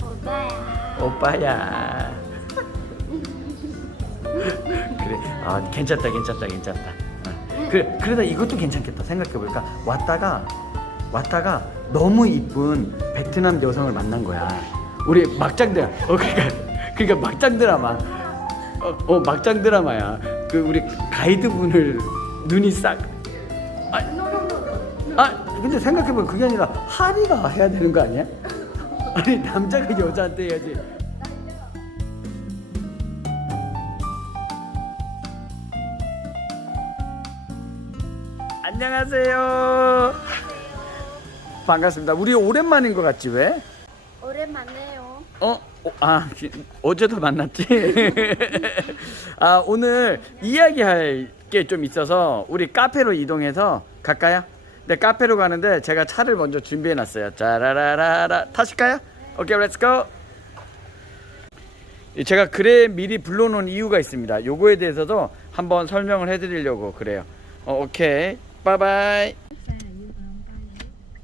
오빠야. 오빠야. 그래, 아 괜찮다, 괜찮다, 괜찮다. 어. 그래, 그러다 이것도 괜찮겠다. 생각해 보니까 왔다가 왔다가 너무 이쁜 베트남 여성을 만난 거야. 우리 막장 드라, 어 그러니까 그러니까 막장 드라마, 어, 어 막장 드라마야. 그 우리 가이드 분을 눈이 싹. 근데 생각해 보면 그게 아니라 하리가 해야 되는 거 아니야? 아니 남자가 여자한테 해야지. 안녕하세요. 반갑습니다. 우리 오랜만인 것 같지 왜? 오랜만에요. 어? 어, 아 기- 어제도 만났지? 아 오늘 이야기할 게 좀 있어서 우리 카페로 이동해서 갈까요? 네 카페로 가는데 제가 차를 먼저 준비해 놨어요. 짜라라라라 타실까요? 오케이 렛츠 고. 제가 그래 미리 불러 놓은 이유가 있습니다. 요거에 대해서도 한번 설명을 해 드리려고 그래요. 어, 오케이 바이바이.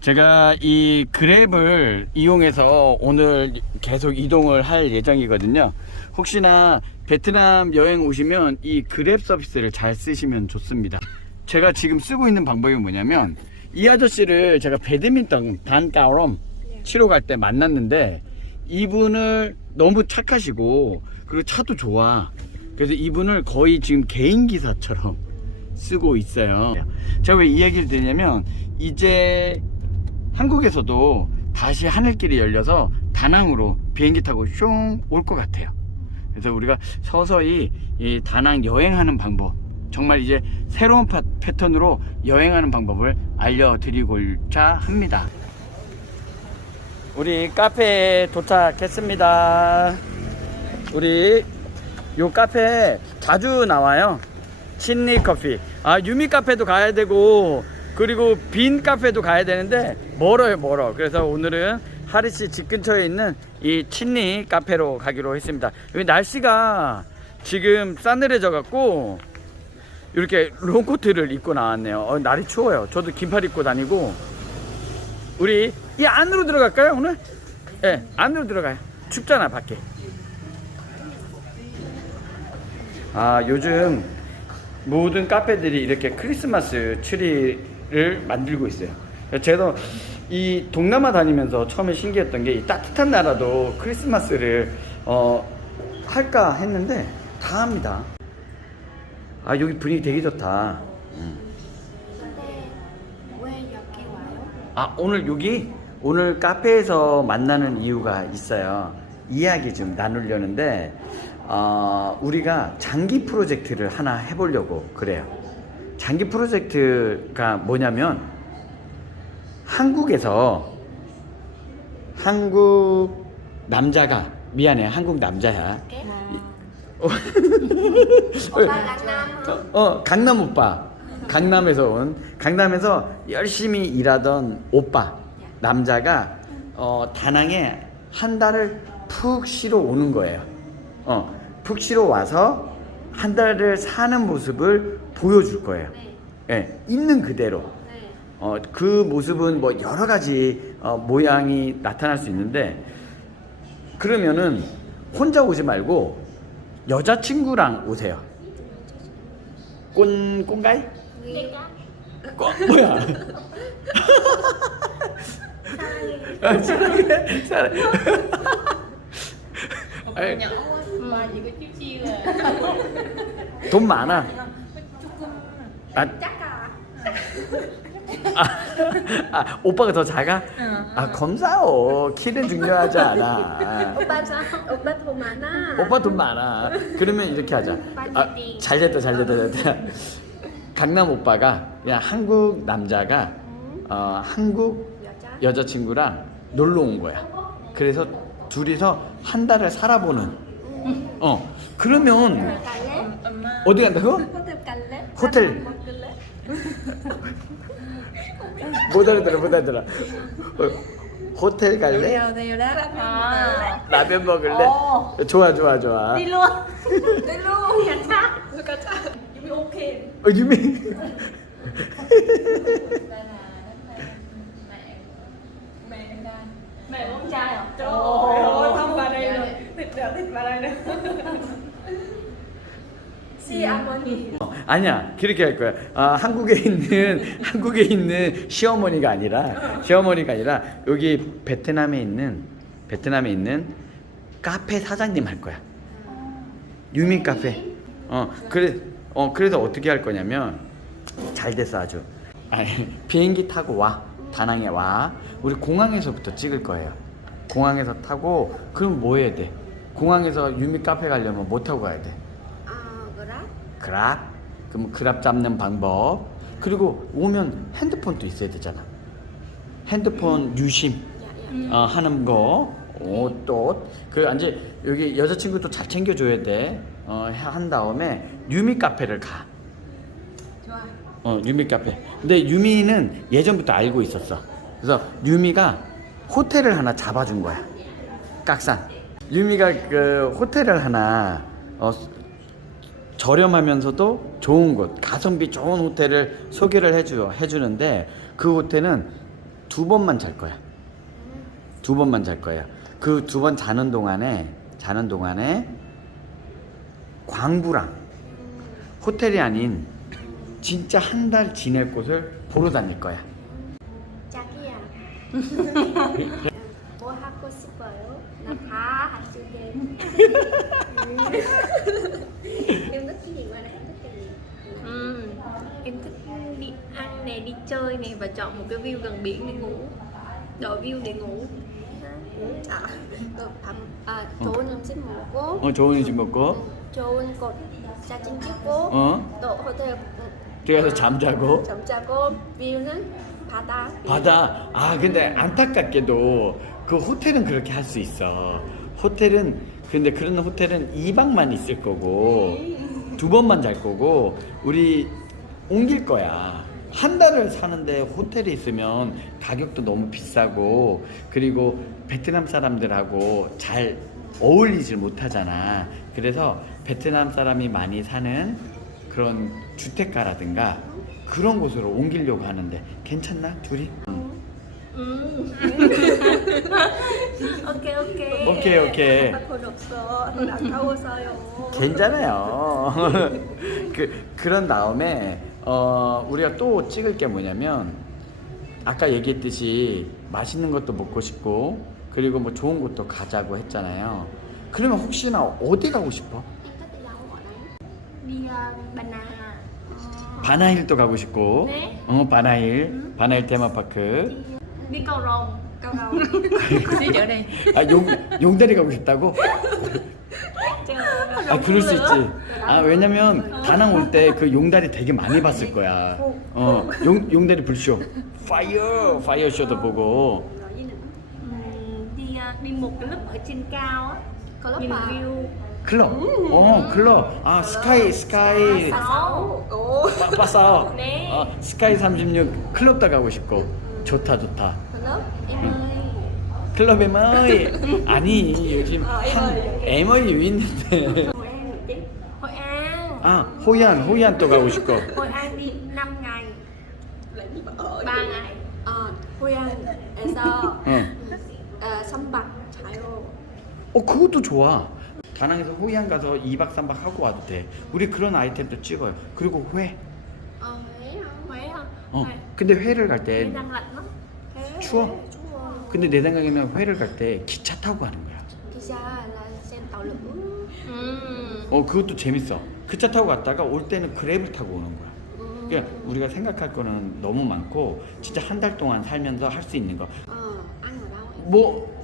제가 이 그랩을 이용해서 오늘 계속 이동을 할 예정이거든요. 혹시나 베트남 여행 오시면 이 그랩 서비스를 잘 쓰시면 좋습니다. 제가 지금 쓰고 있는 방법이 뭐냐면 이 아저씨를 제가 배드민턴 단가롬 치러 갈 때 만났는데 이분을 너무 착하시고 그리고 차도 좋아. 그래서 이분을 거의 지금 개인 기사처럼 쓰고 있어요. 제가 왜 이 얘기를 드리냐면 이제 한국에서도 다시 하늘길이 열려서 다낭으로 비행기 타고 슝 올 것 같아요. 그래서 우리가 서서히 이 다낭 여행하는 방법, 정말 이제 새로운 파, 패턴으로 여행하는 방법을 알려드리고자 합니다. 우리 카페에 도착했습니다. 우리 요 카페 자주 나와요. 친리 커피. 아 유미 카페도 가야 되고 그리고 빈 카페도 가야 되는데 멀어요 멀어. 그래서 오늘은 하리 씨 집 근처에 있는 이 친리 카페로 가기로 했습니다. 여기 날씨가 지금 싸늘해져 갖고 이렇게 롱코트를 입고 나왔네요. 어, 날이 추워요. 저도 긴팔 입고 다니고 우리 이 안으로 들어갈까요 오늘? 예, 네, 안으로 들어가요. 춥잖아 밖에. 아 요즘 모든 카페들이 이렇게 크리스마스 트리를 만들고 있어요. 제가 이 동남아 다니면서 처음에 신기했던 게 이 따뜻한 나라도 크리스마스를 어, 할까 했는데 다 합니다. 아 여기 분위기 되게 좋다. 음. 근데 왜 여기 와요? 아 오늘 여기 오늘 카페에서 만나는 이유가 있어요. 이야기 좀 나누려는데 어, 우리가 장기 프로젝트를 하나 해보려고 그래요. 장기 프로젝트가 뭐냐면 한국에서 한국 남자가 미안해 한국 남자야. 어, 오빠 강남. 어, 어, 강남 오빠. 강남에서 온 강남에서 열심히 일하던 오빠 남자가 어, 다낭에 한 달을 푹 쉬러 오는 거예요. 어, 푹 쉬러 와서 한 달을 사는 모습을 보여줄 거예요. 네. 예, 있는 그대로. 네. 어, 그 모습은 뭐 여러 가지 어, 모양이 나타날 수 있는데 그러면은 혼자 오지 말고 여자친구랑 오세요. 꼰 꼰가이? 꼰 뭐야? 아, 사랑해. 사랑해. có chút chiêu à 돈 많아. 조금 아, 작아. 아, 아, 오빠가 더 작아? 응. 아, 검사요. 키는 중요하지 않아. 오빠 사 오빠 돈 많아. 오빠 돈 많아. 그러면 이렇게 하자. 아, 잘 됐다, 잘 됐다, 잘 됐다. 강남 오빠가 그냥 한국 남자가 어, 한국 여자. 여자친구랑 놀러 온 거야. 그래서 둘이서 한 달을 살아보는. 어, 그러면 갈래? 엄마 어디 간다고? 호텔 갈래? 호텔. 먹을래? 못 알아들어, 못 알아들어. 어, 호텔 갈래? đều đó à. 라면 먹을래? 어. 좋아, 좋아, 좋아. luôn đi luôn 괜찮아? Chuẩn bị ok 어, 유미. mẹ con trai à? Trời ơi, không vào đây rồi. Thịt đỡ thịt vào đây nữa. Si 어머니. 어, 아니야. 그렇게 할 거야. 아, 한국에 있는 한국에 있는 시어머니가 아니라 시어머니가 아니라 여기 베트남에 있는 베트남에 있는 카페 사장님 할 거야. 유민 카페. 어 그래 어 그래서 어떻게 할 거냐면 잘 됐어 아주. 아니, 비행기 타고 와. 다낭에 와. 우리 공항에서부터 찍을 거예요. 공항에서 타고 그럼 뭐 해야 돼? 공항에서 유미 카페 가려면 뭐 타고 가야 돼? 아, 그랍 그럼 그랍 잡는 방법 그리고 오면 핸드폰도 있어야 되잖아 핸드폰 유심. 어, 하는 거또그 이제 여기 여자친구도 잘 챙겨줘야 돼 어 한 다음에 유미 카페를 가 좋아. 어, 유미 카페. 근데 유미는 예전부터 알고 있었어. 그래서 유미가 호텔을 하나 잡아준 거야. 깍산. 유미가 그 호텔을 하나 어, 저렴하면서도 좋은 곳, 가성비 좋은 호텔을 소개를 해줘 해주는데 그 호텔은 두 번만 잘 거야. 두 번만 잘 거야. 그두 번 자는 동안에 자는 동안에 광부랑 호텔이 아닌 진짜 한 달 지낼 곳을 보러 다닐 거야. 자기야. 뭐 하고 싶어요? 나다 할게. em thích cái gì qua đây? Em thích cái gì? Ừ. Em thích đi ăn nè, đi chơi nè và chọn một cái view gần biển để ngủ. Đổi view để ngủ. 아, 또 밥, 아, 좋은 음식 먹고, 어 좋은 음식 먹고 좋은 곳 사진 찍고, 어 또 호텔 들어가서 잠자고 잠자고, 뷰는 바다. 바다 아 근데 안타깝게도 그 호텔은 그렇게 할 수 있어. 호텔은 근데 그런 호텔은 2박만 있을 거고 두 번만 잘 거고 우리 옮길 거야 한 달을 사는데 호텔에 있으면 가격도 너무 비싸고 그리고 베트남 사람들하고 잘 어울리질 못하잖아 그래서 베트남 사람이 많이 사는 그런 주택가라든가 그런 곳으로 옮기려고 하는데 괜찮나 둘이? ok ok. 오케이 오케이 돈 없어. 돈 아까워서요. 괜찮아요. 그 그런 다음에 어 우리가 또 찍을 게 뭐냐면 아까 얘기했듯이 맛있는 것도 먹고 싶고 그리고 뭐 좋은 곳도 가자고 했잖아요. 그러면 혹시나 어디 가고 싶어? 바나힐도 가고 싶고, 네. 어 바나힐, 바나힐 테마파크. Đi cầu rồng. Cao đầu. Đi chợ đây. 아용 용다리 가고 싶다고? 아 그럴 수 있지. 아 왜냐면 다낭 올 때 그 용다리 되게 많이 봤을 거야. 어 용 용다리 불쇼, 파이어 파이어 쇼도 보고. Rồi gì nữa? Ừ, đi đi một cái lớp ở trên cao á. Có lớp Nhìn à? view. 클럽. 어 클럽. 아 스카이 스카이 Sáu. Ồ. 빠- 빠싸. 네. 어 스카이 36 클럽도 가고 싶고. 좋다 좋다. Ơi. 클럽에 머이 아니 요즘 아, 한 에머이. 에머이 있는데. Hội An được chứ? Hội An. 아 호이안 호이안 또 가고 싶고. Hội An đi 5 ngày, Lại đi ở 3 ngày. Ờ, Hội An에서 응. 어, 선박 자요. 어 그것도 좋아. 다낭에서 호이안 가서 2박 3박 하고 와도 돼. 우리 그런 아이템도 찍어요. 그리고 회. Ờ, không? Huế hả? 어. Huế. 근데 회를 갈 Huế 때 đang lạnh lắm. Thế 추워. 근데 내 생각에는 회를 갈 때 기차 타고 가는 거야. Là xem tàu lửa. Ừ. 어 그것도 재밌어. 기차 타고 갔다가 올 때는 그랩을 타고 오는 거야. 그러니까 우리가 생각할 거는 너무 많고 진짜 한 달 동안 살면서 할 수 있는 거. Em? 뭐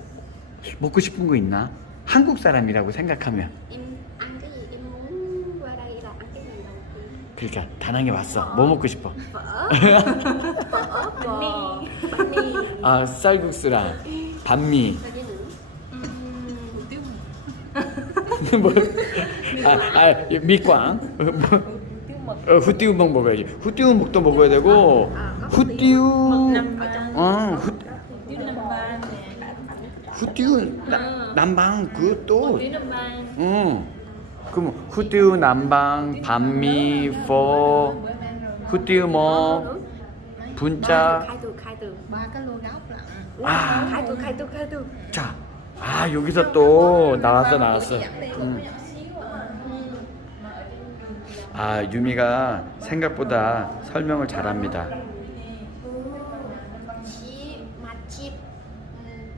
먹고 싶은 거 있나? 한국 사람이라고 생각하면? 그러니까 다낭에 왔어. 뭐 먹고 싶어? Mì. 아 쌀국수랑 반미. Nữa? Ừ. Tiêu 뭐? 아, 아. 뭐, mực. 어, 후띠우먹 먹어야지. 후띠우먹도 먹어야 되고 후띠우. 어, 후. 후띠우 나, 남방 그것도. 응. 그럼 후띠우 남방 반미 포 후띠우 뭐 분짜. 아. 자, 아 여기서 또 나왔어 나왔어. 음. 아 유미가 생각보다 설명을 잘합니다. 맛집 음,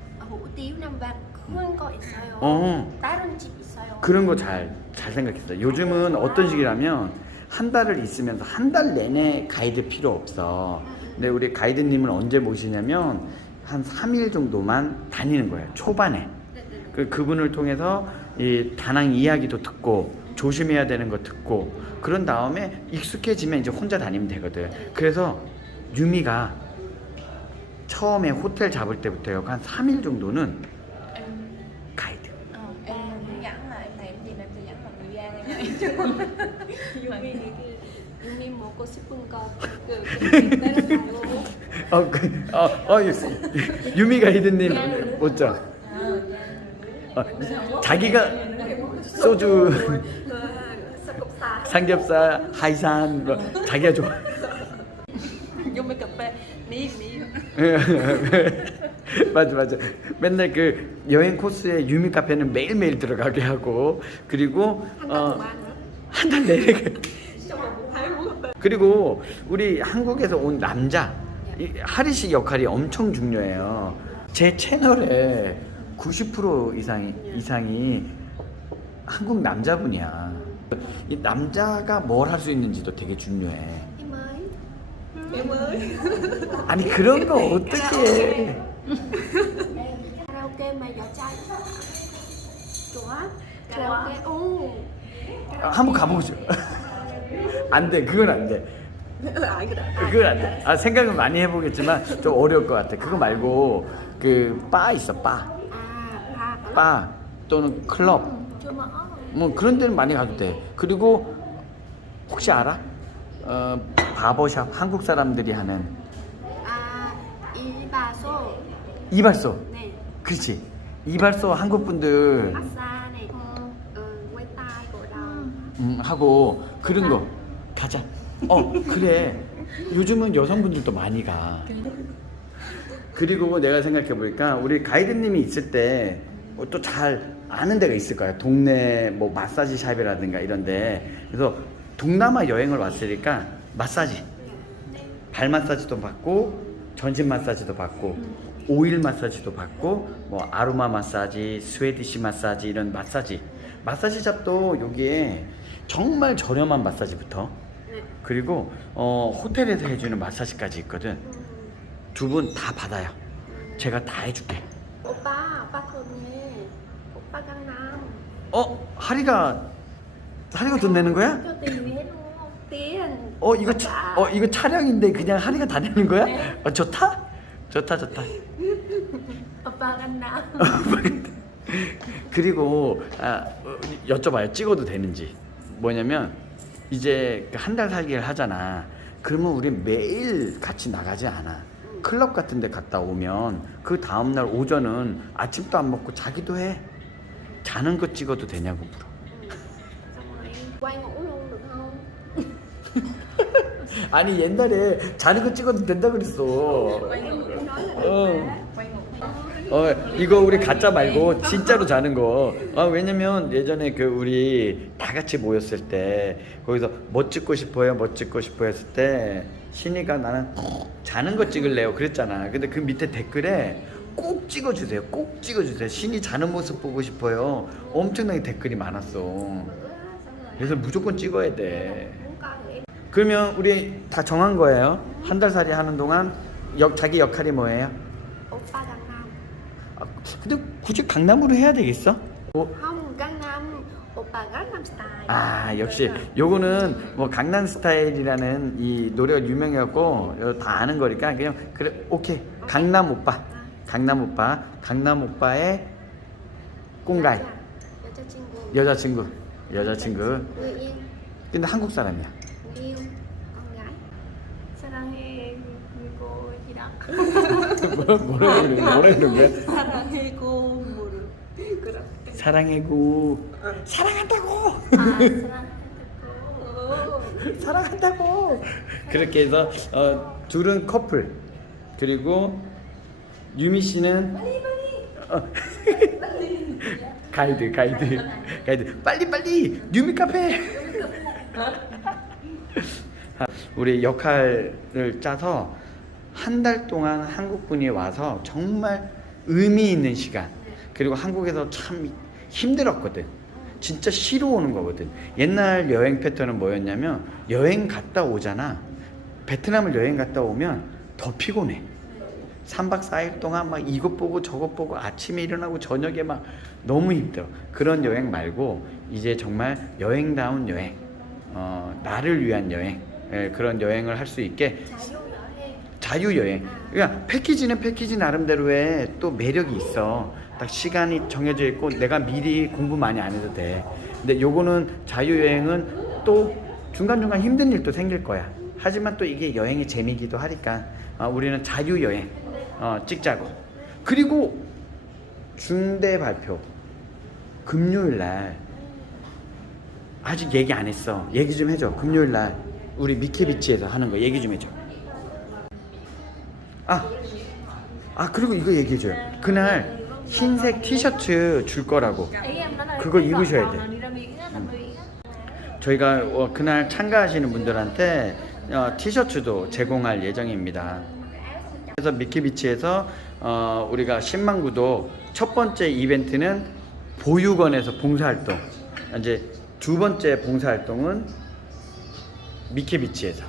그런 거 있어요 어 다른 집 있어요 그런 거 잘 잘 생각했어. 요즘은 어떤 식이라면 한 달을 있으면서 한 달 내내 가이드 필요 없어. 근데 우리 가이드님을 언제 모시냐면 한 3일 정도만 다니는 거예요. 초반에. 그 그분을 통해서 이 다낭 이야기도 듣고 조심해야 되는 거 듣고 그런 다음에 익숙해지면 이제 혼자 다니면 되거든. 그래서 유미가 처음에 호텔 잡을 때부터요. 한 3일 정도는 가이드. em hướng dẫn mà em thèm gì là em sẽ dẫn bằng người Giang em nha 유미 먹고 싶은 거 그, 따라가요 어, 그, 어, 어, 유- 유미 가이드님 멋져. 어, 자기가 소주, 삼겹살, 하이산, 뭐, 자기가 좋아. vô cà phê đi đi 맞아 맞아 맨날 그 여행 코스에 유미 카페는 매일 매일 들어가게 하고 그리고 한달 어, 내내 그리고 우리 한국에서 온 남자 이 하리 씨 역할이 엄청 중요해요. 제 채널에 90% 이상이 이상이 한국 남자분이야. 이 남자가 뭘 할 수 있는지도 되게 중요해. 아니 그런 거 어떻게? karaoke mà 여자 좋아? 오 한번 가보죠. 안 돼, 그건 안 돼. đó 그건 안 돼. 아 생각은 많이 해보겠지만 좀 어려울 것 같아. 그거 말고 그 바 있어, 바, à ba 바 또는 클럽. chưa mở 뭐 그런 데는 많이 가도 돼. 그리고 혹시 알아? 어, 바버샵 한국 사람들이 하는 à 이바소 이발소. 네 그렇지. 이발소 한국 분들 cổ đầu 음, 하고 그런 거 가자. 어 그래. 요즘은 여성분들도 많이 가. 그리고 내가 생각해 보니까 우리 가이드님이 있을 때 또 잘 아는 데가 있을 거야. 동네 뭐 마사지 샵이라든가 이런데. 그래서 동남아 여행을 왔으니까 마사지, 발 마사지도 받고 전신 마사지도 받고 오일 마사지도 받고 뭐 아로마 마사지, 스웨디시 마사지 이런 마사지. 마사지 샵도 여기에 정말 저렴한 마사지부터 네. 그리고 어, 호텔에서 해주는 마사지까지 있거든. 두 분 다 받아요. 제가 다 해줄게. 오빠 어? 하리가 하리가 돈 내는 거야? 어 이거 차, 어 이거 차량인데 그냥 하리가 다 내는 거야? 어, 좋다? 좋다 좋다. 오빠 강남 그리고 아, 어, 여쭤봐요. 찍어도 되는지. 뭐냐면 이제 그한달 살기를 하잖아. 그러면 우리 매일 같이 나가지 않아. 클럽 같은 데 갔다 오면 그 다음 날 오전은 아침도 안 먹고 자기도 해. 자는 거 찍어도 되냐고 물어. 아니 옛날에 자는 거 찍어도 된다 그랬어. 어. 어 이거 우리 가짜 말고 진짜로 자는 거. 아 왜냐면 예전에 그 우리 다 같이 모였을 때 거기서 뭐 찍고 싶어요, 뭐 찍고 싶어 했을 때 신이가 나는 자는 거 찍을래요 그랬잖아. 근데 그 밑에 댓글에 꼭 찍어주세요, 꼭 찍어주세요. 신이 자는 모습 보고 싶어요. 엄청나게 댓글이 많았어. 그래서 무조건 찍어야 돼. 그러면 우리 다 정한 거예요. 한 달 살이 하는 동안 역 자기 역할이 뭐예요? 오빠 강남 아, 근데 굳이 강남으로 해야 되겠어? 어, không 강남 오빠 강남 스타일 아 역시 요거는 뭐 강남 스타일이라는 이 노래가 유명해갖고 다 아는 거니까 그냥 그래 오케이 강남 오빠 강남 오빠 강남 오빠의 꽁가이 여자친구. 여자친구 여자친구. người yêu 근데 한국 사람이야. người yêu con gái 사랑해 뭐, 뭐라 그러는 거야? 뭐라 그러는 거야? 사랑해 cô 뭐를. 그런 사랑해고. 사랑한다고! à 사랑한다고. 사랑한다고! 그렇게 해서 어, 둘은 커플. 그리고 유미 씨는? 어. 가이드 가이드 가이드. 빨리 빨리! 유미 카페! 우리 역할을 짜서 한 달 동안 한국 분이 와서 정말 의미 있는 시간. 그리고 한국에서 참 힘들었거든. 진짜 쉬러 오는 거거든. 옛날 여행 패턴은 뭐였냐면 여행 갔다 오잖아. 베트남을 여행 갔다 오면 더 피곤해 3박 4일 동안 막 이것 보고 저것 보고 아침에 일어나고 저녁에 막 너무 힘들어. 그런 여행 말고 이제 정말 여행다운 여행, 어, 나를 위한 여행, 예, 그런 여행을 할 수 있게 자유여행. 자유 여행. 그러니까 패키지는 패키지 나름대로의 또 매력이 있어. 딱 시간이 정해져 있고 내가 미리 공부 많이 안 해도 돼. 근데 요거는 자유 여행은 또 중간중간 힘든 일도 생길 거야. 하지만 또 이게 여행의 재미기도 하니까 어, 우리는 자유 여행 어, 찍자고. 그리고 중대 발표 금요일 날 아직 얘기 안 했어. 얘기 좀 해줘. 금요일 날 우리 미케비치에서 하는 거 얘기 좀 해줘. 아, 아 그리고 이거 얘기해줘요. 그날 흰색 티셔츠 줄 거라고. 그거 입으셔야 돼. á 저희가 어, 그날 참가하시는 분들한테 어, 티셔츠도 제공할 예정입니다. 그래서 미키비치에서 어, 우리가 10만 구도 첫 번째 이벤트는 보육원에서 봉사활동. 이제 두 번째 봉사활동은 미키비치에서.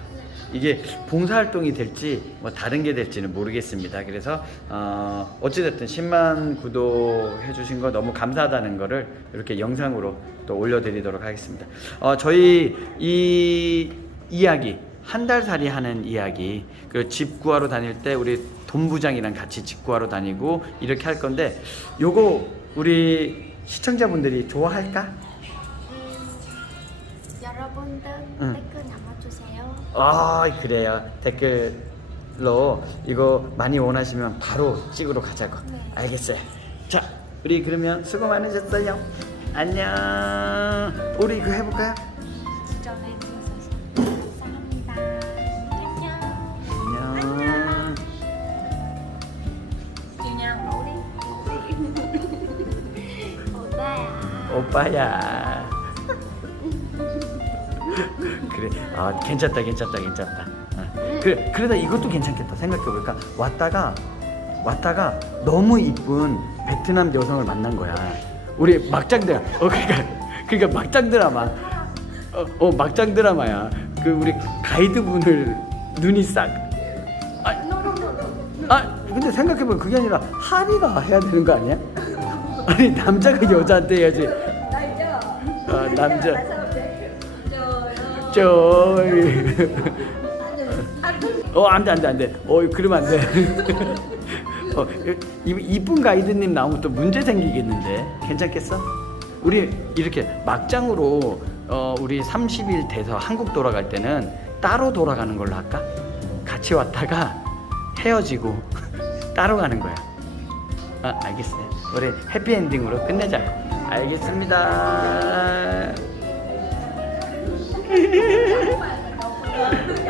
이게 봉사활동이 될지 뭐 다른 게 될지는 모르겠습니다. 그래서 어, 어찌됐든 10만 구독 해주신 거 너무 감사하다는 거를 이렇게 영상으로 또 올려드리도록 하겠습니다. 어, 저희 이 이야기 한 달 살이 하는 이야기 그 집 구하러 다닐 때 우리 본부장이랑 같이 집 구하러 다니고 이렇게 할 건데 요거 우리 시청자분들이 좋아할까? 여러분들 응. 댓글 남아주세요. 아 그래요 댓글로 이거 많이 원하시면 바로 찍으러 가자고 네. 알겠어요 자 우리 그러면 수고 많으셨어요 안녕 우리 이거 해볼까요? 오빠야. 그래. 아 괜찮다 괜찮다 괜찮다. 어. 그래 그러다 이것도 괜찮겠다. 생각해보니까? 왔다가 왔다가 너무 이쁜 베트남 여성을 만난 거야. 우리 막장 드라 어 그러니까 그러니까 막장 드라마. 어, 어 막장 드라마야. 그 우리 가이드 분을 눈이 싹. 아, 아 근데 생각해 보면 그게 아니라 하리가 해야 되는 거 아니야? 아니 남자가 여자한테 해야지. 아 남자 저이 어 안 돼 안 돼 안 돼 어 그러면 안 돼 어 이- 이쁜 가이드님 나오면 또 문제 생기겠는데 괜찮겠어? 우리 이렇게 막장으로 어 우리 30일 돼서 한국 돌아갈 때는 따로 돌아가는 걸로 할까? 같이 왔다가 헤어지고 따로 가는 거야. 아 알겠어요. 우리 해피엔딩으로 끝내자고. 알겠습니다.